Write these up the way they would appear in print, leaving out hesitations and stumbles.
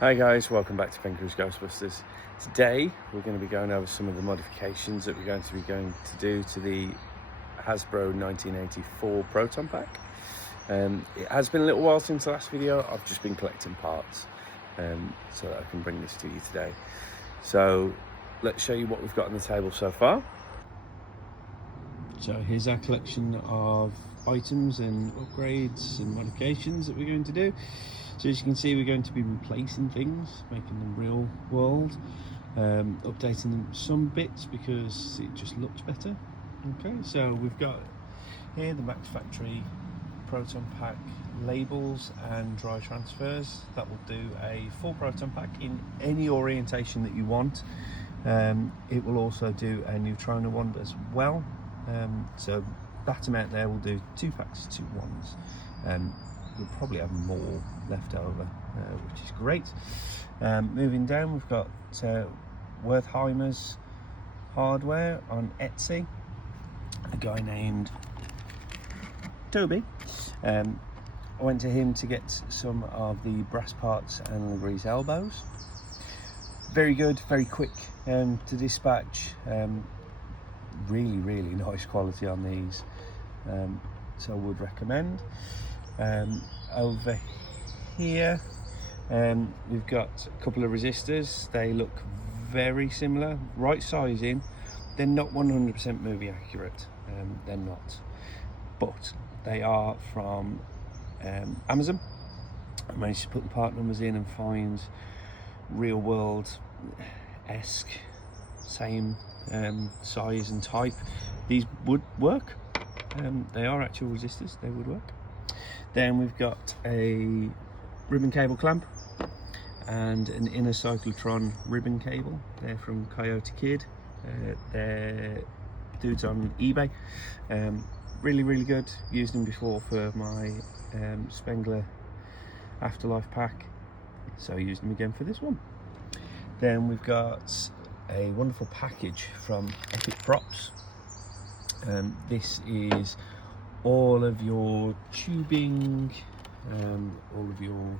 Hi guys, welcome back to Finker's Ghostbusters. Today we're going to be going over some of the modifications that we're going to do to the hasbro 1984 Proton Pack. It has been a little while since the last video. I've just been collecting parts so that I can bring this to you today. So let's show you what we've got on the table so far. So here's our collection of items and upgrades and modifications that we're going to do. So as you can see, we're going to be replacing things, making them real world, updating them some bits because it just looks better. Okay, so we've got here the Max Factory Proton Pack labels and dry transfers. That will do a full Proton Pack in any orientation that you want. It will also do a Neutrona one as well. So that amount there will do 2 packs of 2 ones. We'll probably have more left over, which is great. Moving down, we've got Wertheimers hardware on Esty. A guy named Toby. I went to him to get some of the brass parts and Legree's elbows. Very good, very quick to dispatch. Really nice quality on these, so I would recommend. Over here we've got a couple of resistors. They look very similar, right sizing. They're not 100% movie accurate, they're not, but they are from Amazon. I managed to put the part numbers in and find real world-esque, same size and type. These would work. They are actual resistors, they would work. Then we've got a ribbon cable clamp and an inner cyclotron ribbon cable. They're from KYOTE-KID. They're dudes on eBay. Really good. Used them before for my Spengler Afterlife pack, so I used them again for this one. Then we've got a wonderful package from Epic Props. This is all of your tubing, all of your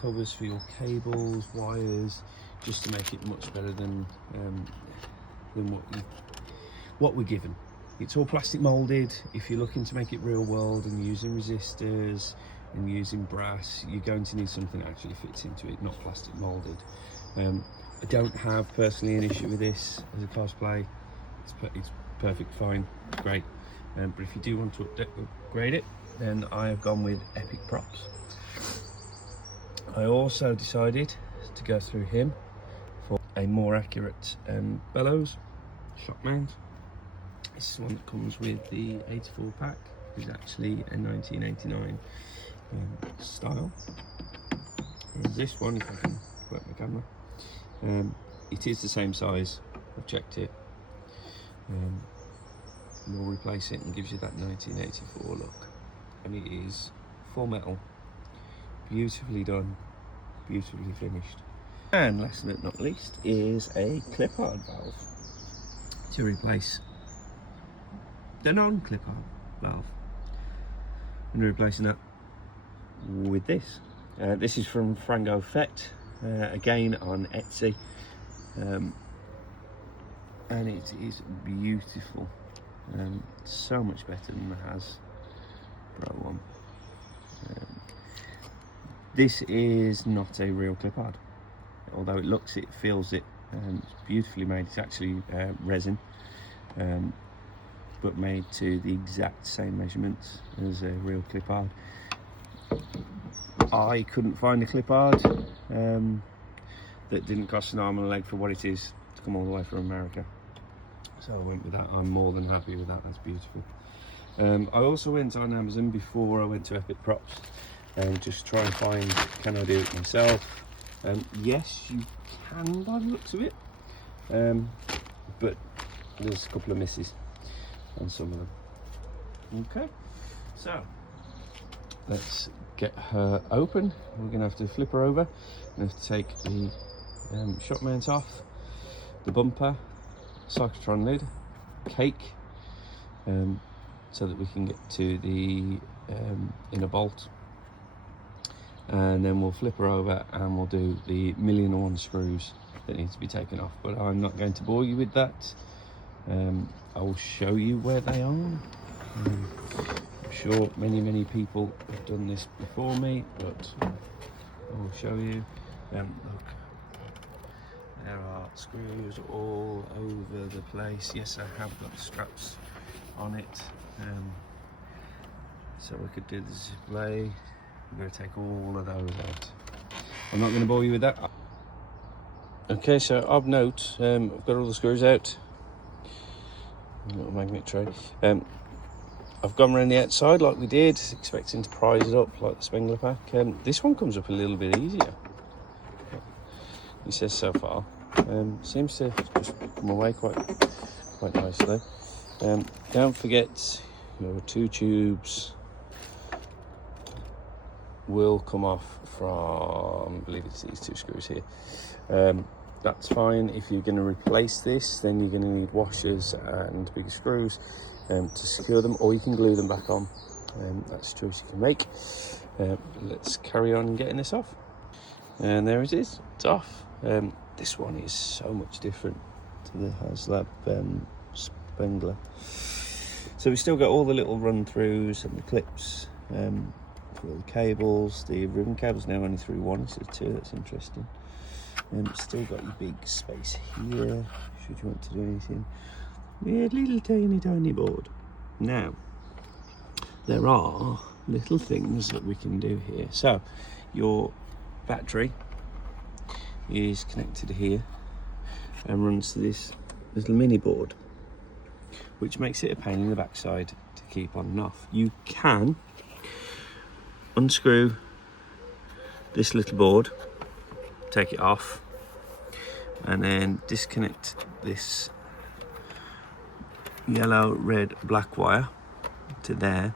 covers for your cables, wires, just to make it much better than what we're given. It's all plastic molded. If you're looking to make it real world and using resistors and using brass, you're going to need something that actually fits into it, not plastic molded. I don't have personally an issue with this as a cosplay. It's perfect, fine, great. But if you do want to upgrade it, then I have gone with Epic Props. I also decided to go through him for a more accurate Bellows shock mount. This is one that comes with the 84 pack. It's actually a 1989 style. Whereas this one, if I can work my camera, it is the same size. I've checked it. We'll replace it and gives you that 1984 look, and it is full metal, beautifully done, beautifully finished. And last but not least is a Clippard valve to replace the non-Clippard valve, and replacing that with this. This is from FRANGOFETT, again on Etsy, and it is beautiful. So much better than the hasbro one. This is not a real Clippard, although it looks it, feels it. It's beautifully made. It's actually resin, but made to the exact same measurements as a real Clippard. I couldn't find a Clippard that didn't cost an arm and a leg for what it is to come all the way from America. So I went with that. I'm more than happy with that. That's beautiful. I also went on Amazon before I went to Epic Props and just try and find, can I do it myself? Yes, you can by the looks of it, but there's a couple of misses on some of them. Okay, so let's get her open. We're gonna have to flip her over. We have to take the shock mount off, the bumper, cyclotron lid, cake, so that we can get to the inner bolt, and then we'll flip her over and we'll do the 1,000,001 screws that need to be taken off. But I'm not going to bore you with that. I will show you where they are. I'm sure many people have done this before me, but I will show you. Look, there are screws all over the place. Yes, I have got straps on it, so we could do the display. I'm going to take all of those out. I'm not going to bore you with that. Okay, so of note, I've got all the screws out. Little magnet tray. I've gone around the outside like we did, expecting to prise it up like the Spengler pack. This one comes up a little bit easier. He says so far. Seems to just come away quite nicely. Don't forget your 2 tubes will come off from, I believe it's these 2 screws here. That's fine. If you're going to replace this, then you're going to need washers and bigger screws to secure them, or you can glue them back on. That's a choice you can make. Let's carry on getting this off. And there it is, it's off. This one is so much different to the HasLab Spengler. So we've still got all the little run throughs and the clips for all the cables. The ribbon cable's now only through 1 instead of 2, that's interesting. Still got your big space here, should you want to do anything. Yeah, little tiny board. Now, there are little things that we can do here. So, your battery is connected here and runs to this little mini board, which makes it a pain in the backside to keep on and off. You can unscrew this little board, take it off, and then disconnect this yellow, red, black wire to there.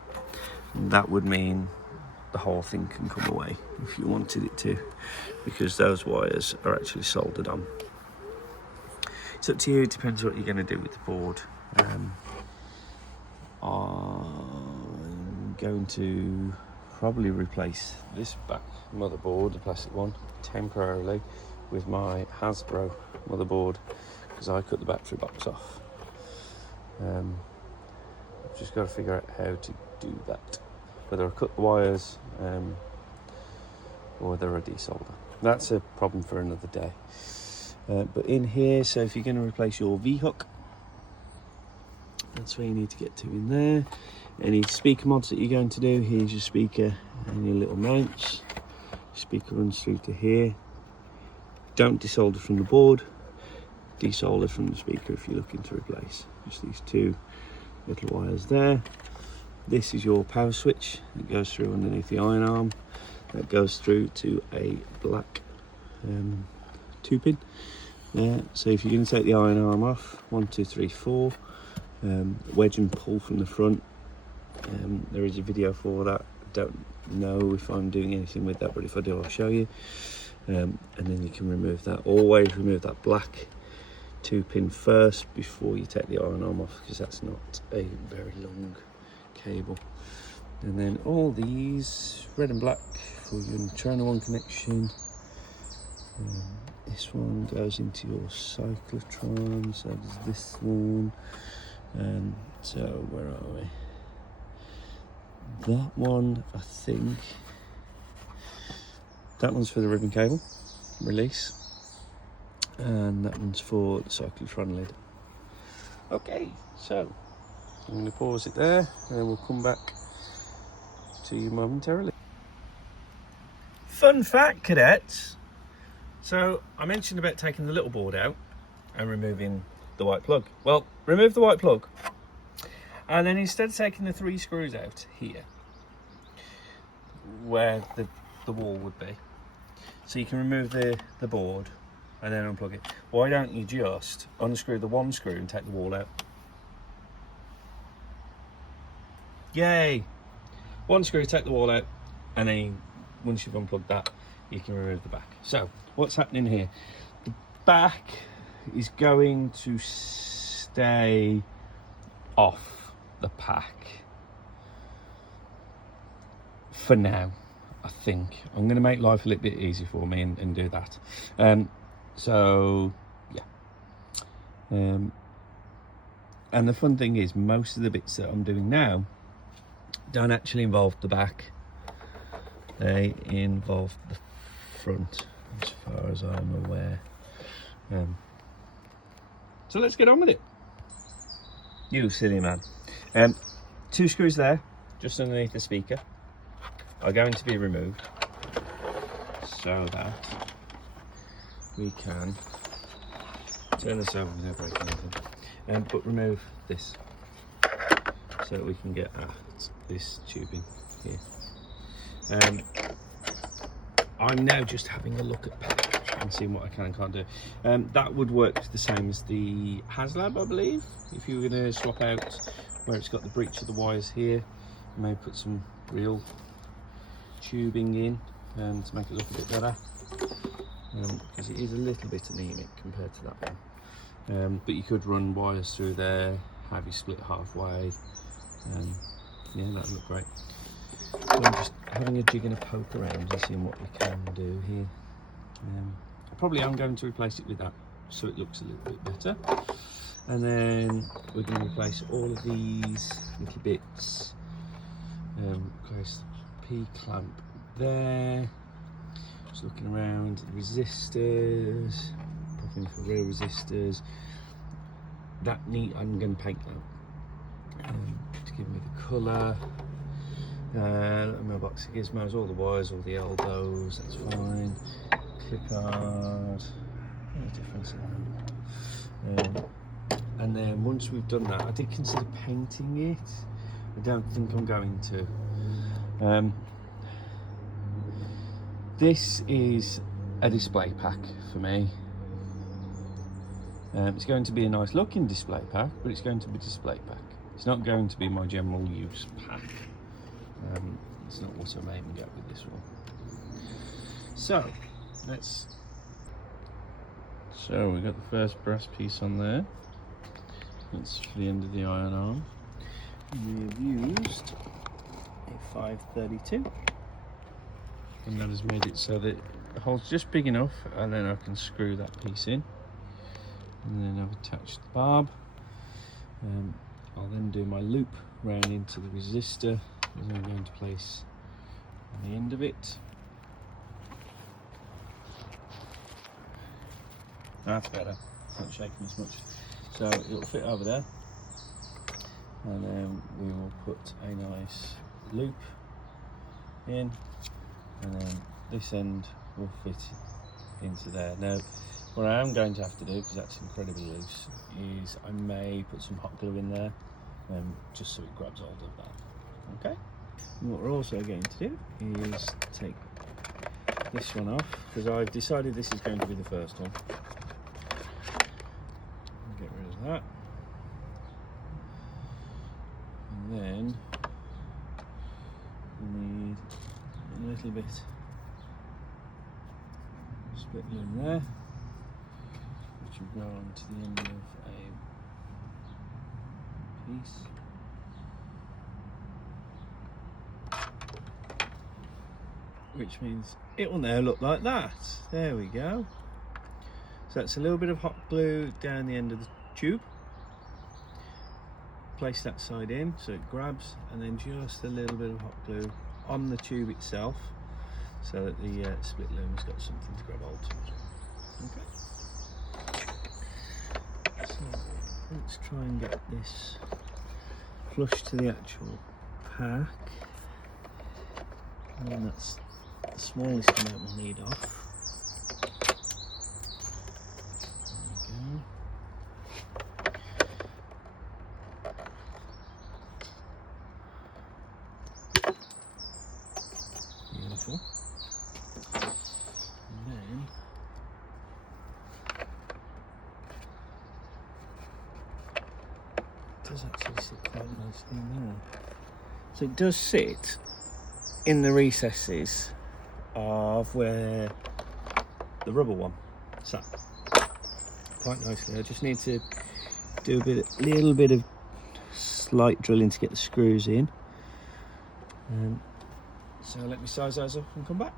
That would mean the whole thing can come away if you wanted it to, because those wires are actually soldered on. It's up to you, it depends what you're going to do with the board. I'm going to probably replace this back motherboard, the plastic one, temporarily with my hasbro motherboard, because I cut the battery box off. I've just got to figure out how to do that, whether I cut the wires or whether I desolder. That's a problem for another day. But in here, so if you're going to replace your V-hook, that's where you need to get to in there. Any speaker mods that you're going to do, here's your speaker and your little mounts. Speaker runs through to here. Don't desolder from the board, desolder from the speaker if you're looking to replace. Just these 2 little wires there. This is your power switch that goes through underneath the iron arm. That goes through to a black 2-pin. So if you're going to take the iron arm off, 1, 2, 3, 4, wedge and pull from the front. There is a video for that. I don't know if I'm doing anything with that, but if I do, I'll show you. And then you can remove that. Always remove that black 2-pin first before you take the iron arm off, because that's not a very long cable. And then all these red and black for your China 1 connection. This one goes into your cyclotron, so does this one. So where are we? That one, I think, that one's for the ribbon cable release, and that one's for the cyclotron lid. Okay, so I'm going to pause it there and we'll come back to you momentarily. Fun fact, cadets. So I mentioned about taking the little board out and removing the white plug. Well, remove the white plug, and then instead of taking the 3 screws out here where the wall would be, so you can remove the board and then unplug it, why don't you just unscrew the 1 screw and take the wall out? Yay! 1 screw, take the wall out, and then once you've unplugged that, you can remove the back. So what's happening here? The back is going to stay off the pack for now. I think I'm going to make life a little bit easy for me and do that. So yeah. And the fun thing is, most of the bits that I'm doing now don't actually involve the back, they involve the front as far as I'm aware. So let's get on with it. You silly man. 2 screws there just underneath the speaker are going to be removed so that we can turn this over without breaking anything, but remove this so that we can get at this tubing here. I'm now just having a look at pack and seeing what I can and can't do. That would work the same as the HasLab, I believe. If you were going to swap out where it's got the breach of the wires here, you may put some real tubing in to make it look a bit better, because it is a little bit anemic compared to that one. But you could run wires through there, have you split halfway. Yeah, that would look great. So I'm just having a jig and a poke around and seeing what we can do here. I probably am going to replace it with that so it looks a little bit better. And then we're going to replace all of these little bits. Place P-clamp there. Just looking around, resistors, popping for real resistors. That I'm going to paint that to give me the colour. My box of gizmos, all the wires, all the elbows, that's fine. Clippard, no difference in that. And then once we've done that, I did consider painting it. I don't think I'm going to. This is a display pack for me. It's going to be a nice looking display pack, but it's going to be a display pack. It's not going to be my general use pack. It's not what I'm aiming at with this one. So we've got the first brass piece on there. That's for the end of the iron arm. We've used a 532, and that has made it so that the hole's just big enough, and then I can screw that piece in, and then I've attached the barb. I'll then do my loop round into the resistor, and I'm going to place on the end of it. That's better, it's not shaking as much. So it'll fit over there, and then we will put a nice loop in, and then this end will fit into there. Now, what I am going to have to do, because that's incredibly loose, is I may put some hot glue in there, just so it grabs hold of that. Okay. And what we're also going to do is take this one off, because I've decided this is going to be the first one. Get rid of that, and then we need a little bit of split loom there, which will go on to the end of a piece. Which means it will now look like that. There we go. So that's a little bit of hot glue down the end of the tube. Place that side in so it grabs, and then just a little bit of hot glue on the tube itself so that the split loom has got something to grab hold to. Okay. So let's try and get this flush to the actual pack. And that's the smallest amount we'll need off. Beautiful. And then it does actually sit quite nicely in there. So it does sit in the recesses of where the rubber one sat quite nicely. I just need to do a little bit of slight drilling to get the screws in. So let me size those up and come back.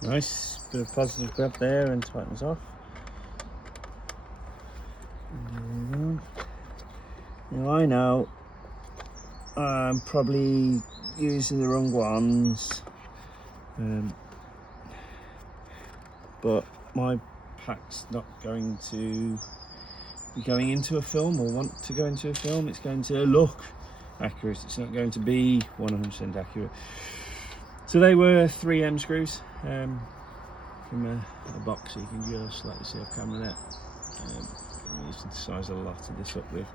Nice bit of positive grab there and tightens off. And there we go. Now I know I'm probably using the wrong ones, but my pack's not going to be going into a film or want to go into a film. It's going to look accurate. It's not going to be 100% accurate. So they were 3M screws from a box, so you can just slightly see off camera there. I'm using to size a lot of this up with.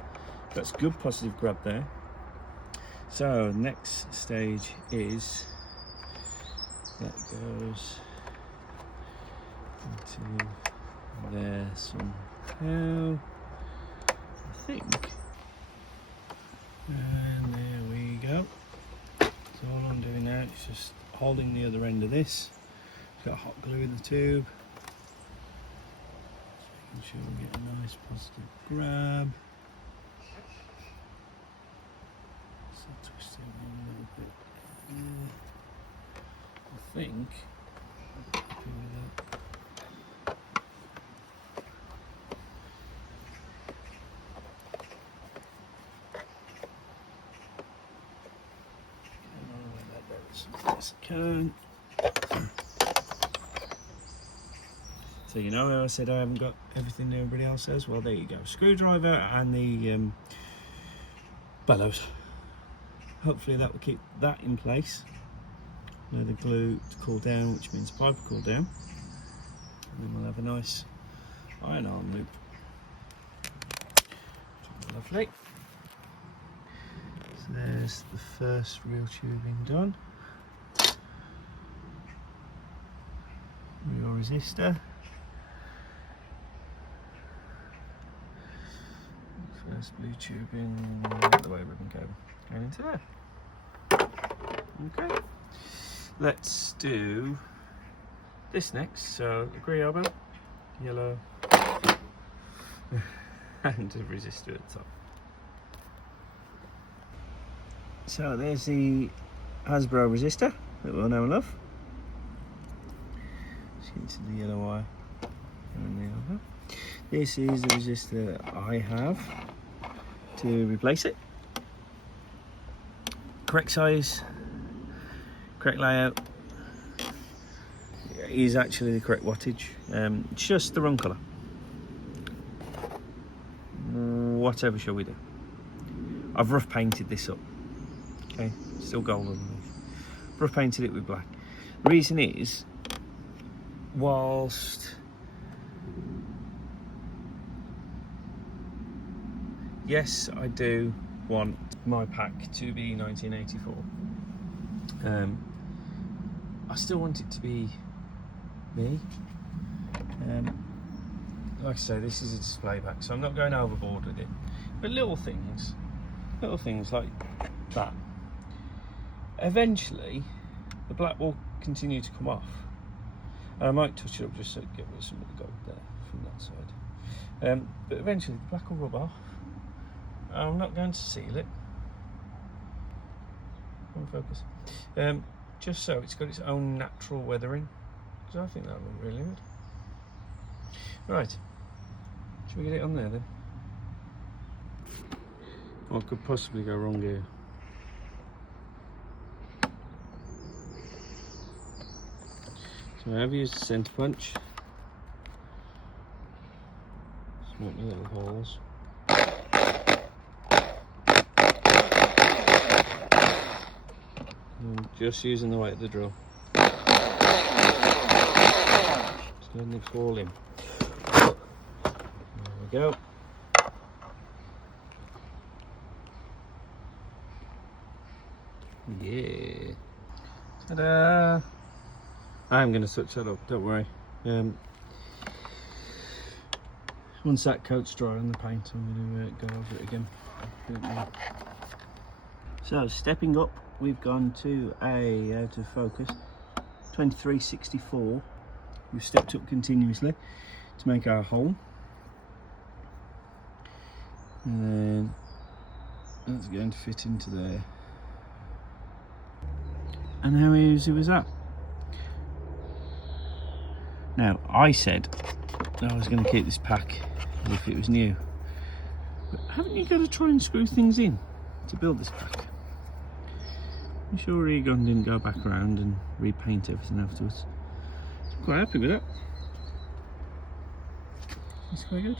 That's good positive grab there. So next stage is that goes into there somehow, I think. And there we go. So all I'm doing now is just holding the other end of this. Got hot glue in the tube. Making sure we get a nice positive grab. So twist it a little bit. I think. Happy with that. Yes, I can. So you know how I said I haven't got everything that everybody else has? Well, there you go. Screwdriver and the bellows. Hopefully that will keep that in place. Let the glue to cool down, which means the pipe will cool down. And then we'll have a nice iron arm loop. Lovely. So there's the first real tubing done. Real resistor. First blue tubing, the way ribbon cable going into there. Okay, let's do this next. So the grey elbow, yellow, and a resistor at the top. So there's the hasbro resistor that we'll know and love. Just get into the yellow wire and the elbow. This is the resistor I have to replace it. Correct size, correct layout, is actually the correct wattage, just the wrong colour. Whatever shall we do? I've rough painted this up, okay, still gold underneath. Rough painted it with black. The reason is, whilst yes, I do want my pack to be 1984. I still want it to be me. Like I say, this is a display pack, so I'm not going overboard with it. But little things like that. Eventually, the black will continue to come off. And I might touch it up just so to get rid of some of the gold there from that side. But eventually, the black will rub off. I'm not going to seal it. On focus. Just so it's got its own natural weathering. Because I think that would look really good. Right. Should we get it on there then? What could possibly go wrong here? So I've used a centre punch. Just make my little holes. And just using the weight of the drill. Just letting it fall in. There we go. Yeah. Ta-da! I'm going to touch that up, don't worry. Once that coat's dry on the paint, I'm going to go over it again. So, stepping up, we've gone to a out of focus 2364. We've stepped up continuously to make our hole, and then that's going to fit into there. And how easy was that? Now, I said that I was going to keep this pack if it was new, but haven't you got to try and screw things in to build this pack? I'm sure Egon didn't go back around and repaint everything afterwards. I'm quite happy with that. It's quite good.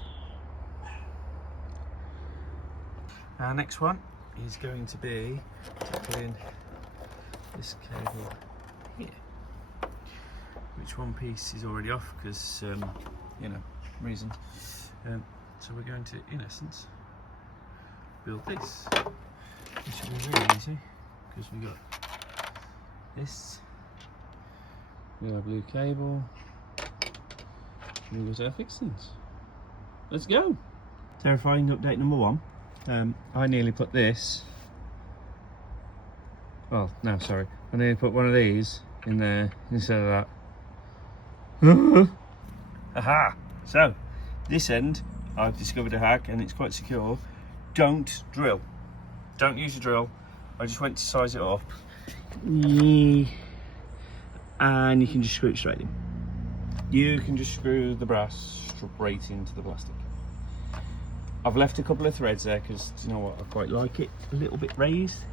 Our next one is going to be to put in this cable here, which one piece is already off because you know, reasons. So we're going to, in essence, build this, which will be really easy because we got this, we got a blue cable, and we got our fixings. Let's go. Terrifying update number one. I nearly put this. Well, no, sorry. I nearly put one of these in there instead of that. Aha! So, this end, I've discovered a hack and it's quite secure. Don't drill. Don't use a drill. I just went to size it up. And you can just screw it straight in. You can just screw the brass straight into the plastic. I've left a couple of threads there because, you know what, I quite like it a little bit raised,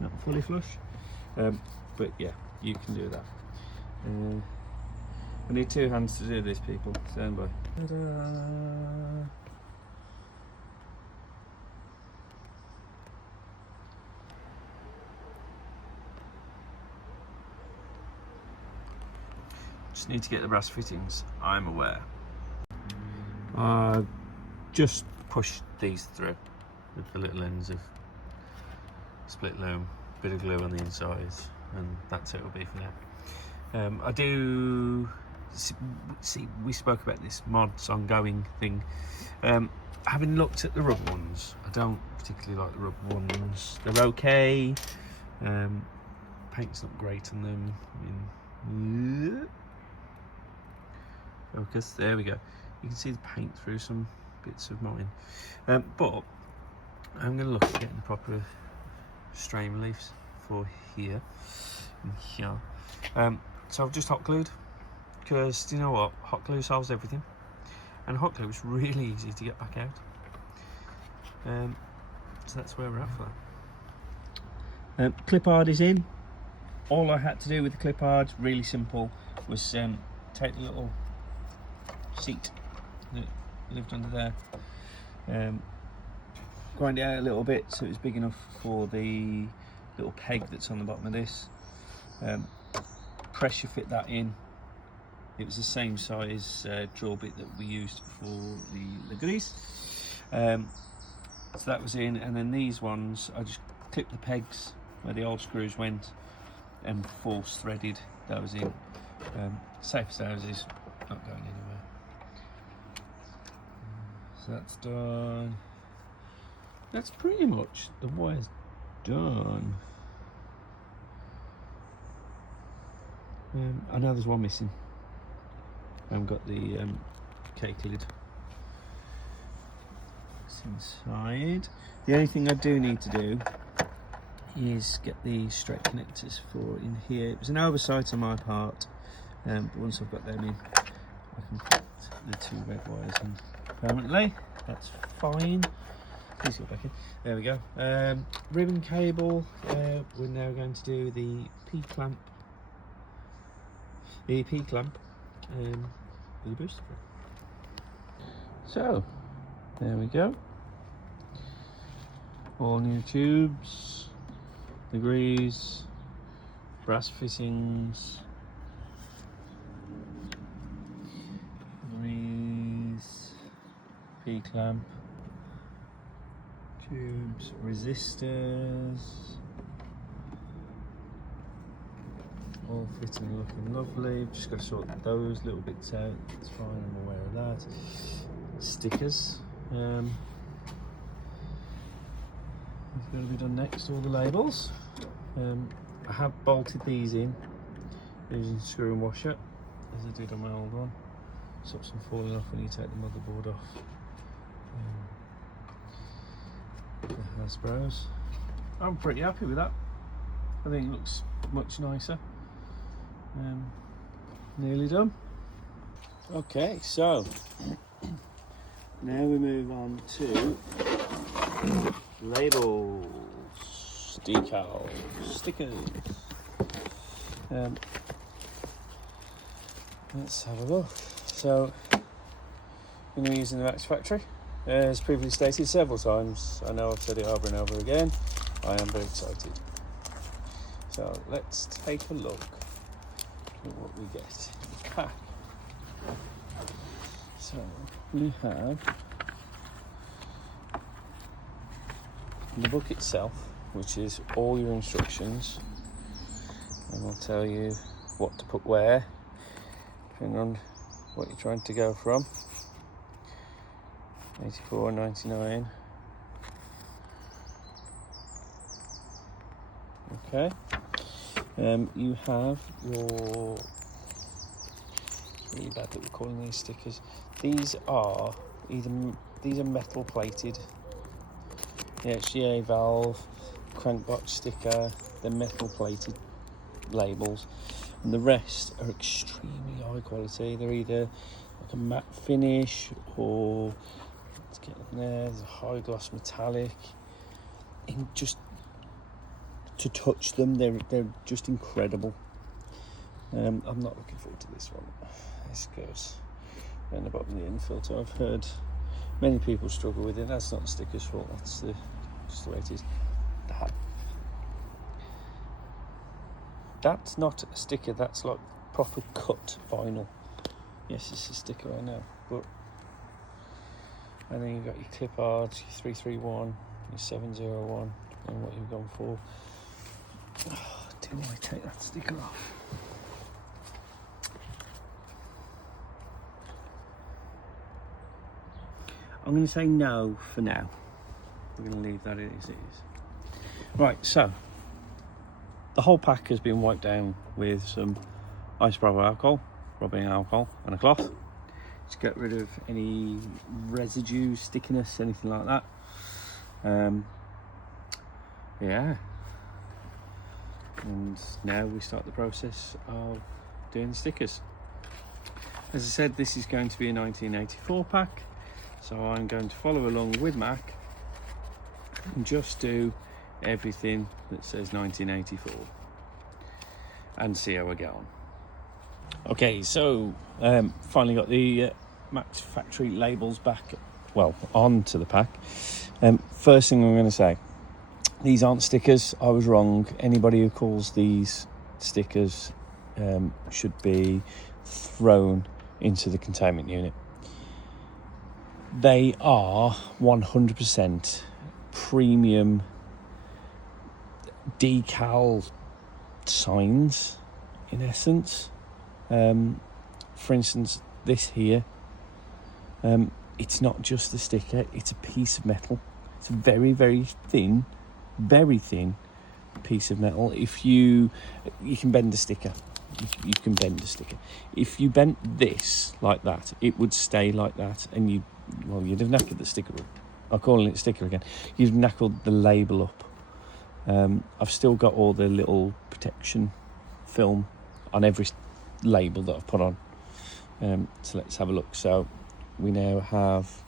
not fully flush. But yeah, you can do that. I need two hands to do this, people. Stand by. Ta-da! Just need to get the brass fittings, I'm aware. Just push these through with the little ends of split loom, bit of glue on the insides, and that's it will be for now. I do see we spoke about this mods ongoing thing. Having looked at the rubber ones, I don't particularly like the rubber ones. They're okay. Paint's not great on them. I mean, focus, there we go. You can see the paint through some bits of mine. But I'm going to look at getting the proper strain reliefs for here and here. So I've just hot glued, because you know what, hot glue solves everything, and hot glue is really easy to get back out. So that's where we're at for that. Clippard is in. All I had to do with the Clippard, really simple, was take the little seat that lived under there, grind it out a little bit so it's big enough for the little peg that's on the bottom of this, pressure fit that in. It was the same size drill bit that we used for the grease. So that was in, and then these ones, I just clipped the pegs where the old screws went and force threaded those in. Safe as houses, not going anywhere. So that's done. That's pretty much the wire's done. I know there's one missing. I haven't got the KYOTE-KID. It's inside. The only thing I do need to do is get the straight connectors for in here. It was an oversight on my part, but once I've got them in, I can put the 2 red wires in permanently. That's fine. Please go back in. There we go. Ribbon cable. We're now going to do the P-clamp. The P-clamp with a booster. So, there we go. All new tubes, degrees, brass fittings, degrees, P-clamp, tubes, resistors, all fitting and looking lovely. Just got to sort those little bits out. It's fine, I'm aware of that. Stickers. It's got to be done next. All the labels. I have bolted these in using screw and washer, as I did on my old one. Stops them falling off when you take the motherboard off. The hasbros. I'm pretty happy with that. I think it looks much nicer. Nearly done. Okay, so now we move on to labels, decals, stickers. Let's have a look. So, I'm going to be using the Max Factory. As previously stated several times, I know I've said it over and over again, I am very excited. So let's take a look at what we get in the pack. So we have the book itself, which is all your instructions, and will tell you what to put where, depending on what you're trying to go from. 84.99. Okay. You have your. It's really bad that we're calling these stickers. These are metal plated. The HDA valve, crankbox sticker, the metal plated labels, and the rest are extremely high quality. They're either like a matte finish or, let's get in there's a high gloss metallic. And just to touch them, they're just incredible. I'm not looking forward to this one. This goes around the bottom of the end filter. I've heard many people struggle with it. That's not the sticker's fault. That's just the way it is. That's not a sticker. That's like proper cut vinyl. Yes, it's a sticker, I know. But and then you've got your Clippard, your 331, your 701, and what you've gone for. Oh, do I take that sticker off? I'm going to say no for now. We're going to leave that as it is. Right, so the whole pack has been wiped down with some isopropyl alcohol, rubbing alcohol, and a cloth to get rid of any residue, stickiness, anything like that. Yeah. And now we start the process of doing the stickers. As I said, this is going to be a 1984 pack, so I'm going to follow along with Mac and just do everything that says 1984 and see how we get on. Okay, so finally got the Max Factory labels back, well, onto the pack. First thing I'm going to say, these aren't stickers. I was wrong. Anybody who calls these stickers should be thrown into the containment unit. They are 100% premium decal signs in essence. For instance, this here, it's not just a sticker, it's a piece of metal. It's a very, very thin piece of metal. If you can bend a sticker, you can bend a sticker. If you bent this like that, it would stay like that, and you'd have knackered the sticker up. I'm calling it sticker again. You've knackered the label up. I've still got all the little protection film on every label that I've put on. So let's have a look. So we now have,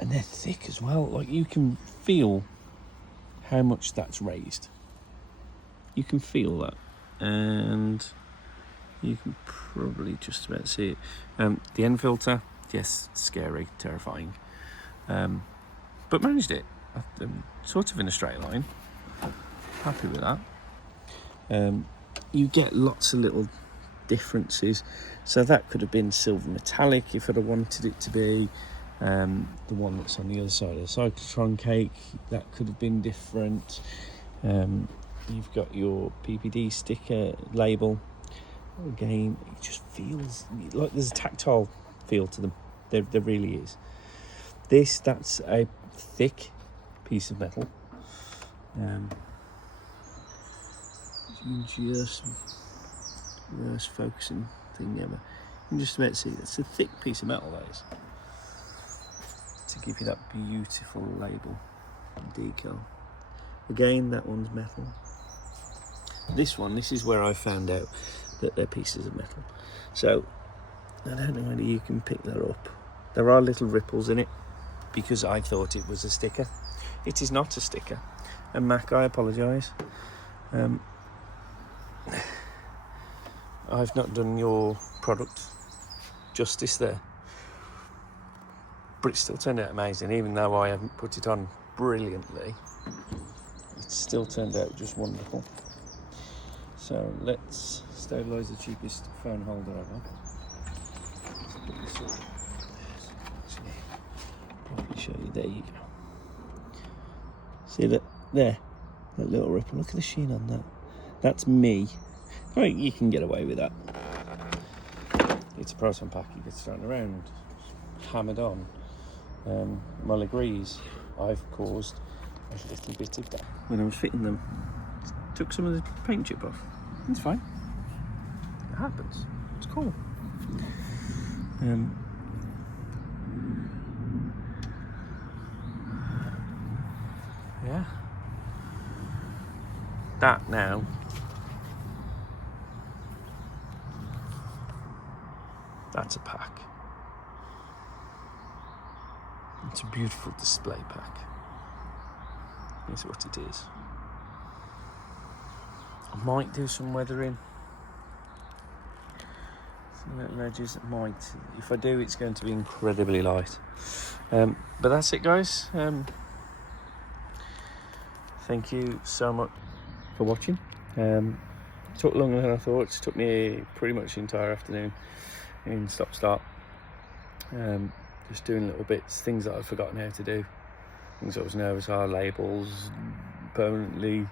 and they're thick as well. Like, you can feel how much that's raised. You can feel that, and you can probably just about see it. The end filter, yes, scary, terrifying, but managed it. Sort of in a straight line. Happy with that. You get lots of little differences. So that could have been silver metallic if I'd have wanted it to be. The one that's on the other side of the cyclotron cake, that could have been different. You've got your PPD sticker label. Again, it just feels like there's a tactile feel to them. There really is. That's a thick piece of metal. Just worst focusing thing ever. You can just about see it's a thick piece of metal, that is, to give you that beautiful label and decal. Again, that one's metal. This is where I found out that they're pieces of metal. So I don't know whether you can pick that up. There are little ripples in it because I thought it was a sticker. It is not a sticker. And Mac, I apologise. I've not done your product justice there, but it still turned out amazing. Even though I haven't put it on brilliantly, it still turned out just wonderful. So let's stabilise the cheapest phone holder ever. Let's put this up. Probably show you. There you go. See that there? That little ripple. Look at the sheen on that. That's me. Right, you can get away with that. It's a proton pack. You get thrown around, hammered on. Mull agrees. I've caused a little bit of that when I was fitting them. Took some of the paint chip off. It's fine. It happens. It's cool. Yeah. That now. That's a pack. It's a beautiful display pack. Here's what it is. I might do some weathering. Some little edges, it might. If I do, it's going to be incredibly light. But that's it, guys. Thank you so much for watching. Took longer than I thought. It took me pretty much the entire afternoon in stop-start. Just doing little bits, things that I've forgotten how to do. Things I was nervous are labels, permanently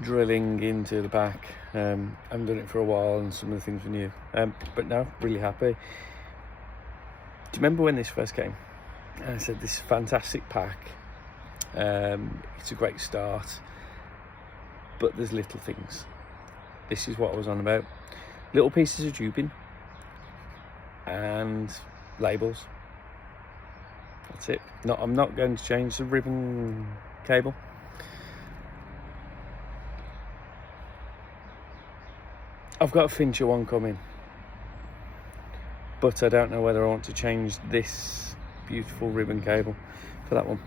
drilling into the back. I haven't done it for a while, and some of the things were new. But now, really happy. Do you remember when this first came? I said, this is a fantastic pack. It's a great start, but there's little things. This is what I was on about. Little pieces of tubing and labels. That's it. I'm not going to change the ribbon cable. I've got a Fincher one coming, but I don't know whether I want to change this beautiful ribbon cable for that one.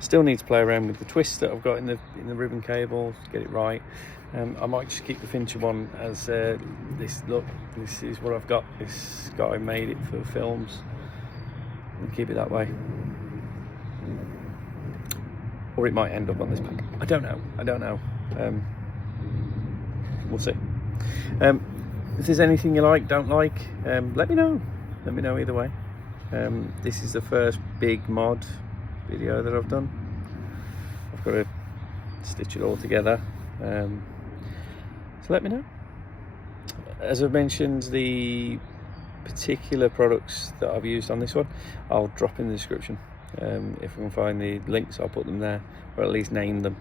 Still need to play around with the twist that I've got in the ribbon cable to get it right. I might just keep the Fincher one as this. Look, this is what I've got. This guy made it for films, and keep it that way. Or it might end up on this pack. I don't know. We'll see. If there's anything you like, don't like, let me know. Let me know either way. This is the first big mod video that I've done. I've got to stitch it all together, so let me know. As I've mentioned, the particular products that I've used on this one I'll drop in the description. If I can find the links, I'll put them there, or at least name them,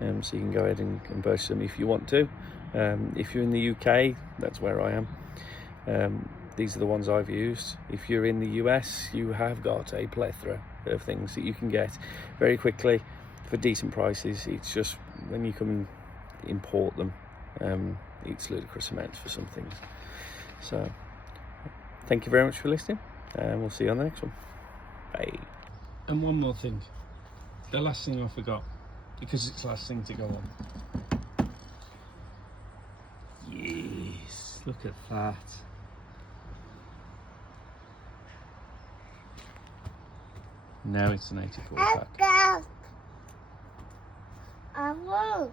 so you can go ahead and purchase them if you want to. If you're in the UK, that's where I am. These are the ones I've used. If you're in the US, you have got a plethora of things that you can get very quickly for decent prices. It's just when you come import them, it's ludicrous amounts for some things. So thank you very much for listening, and we'll see you on the next one. Bye. And one more thing, the last thing I forgot, because it's the last thing to go on. Yes, look at that. Now it's an 84 pack. I won't.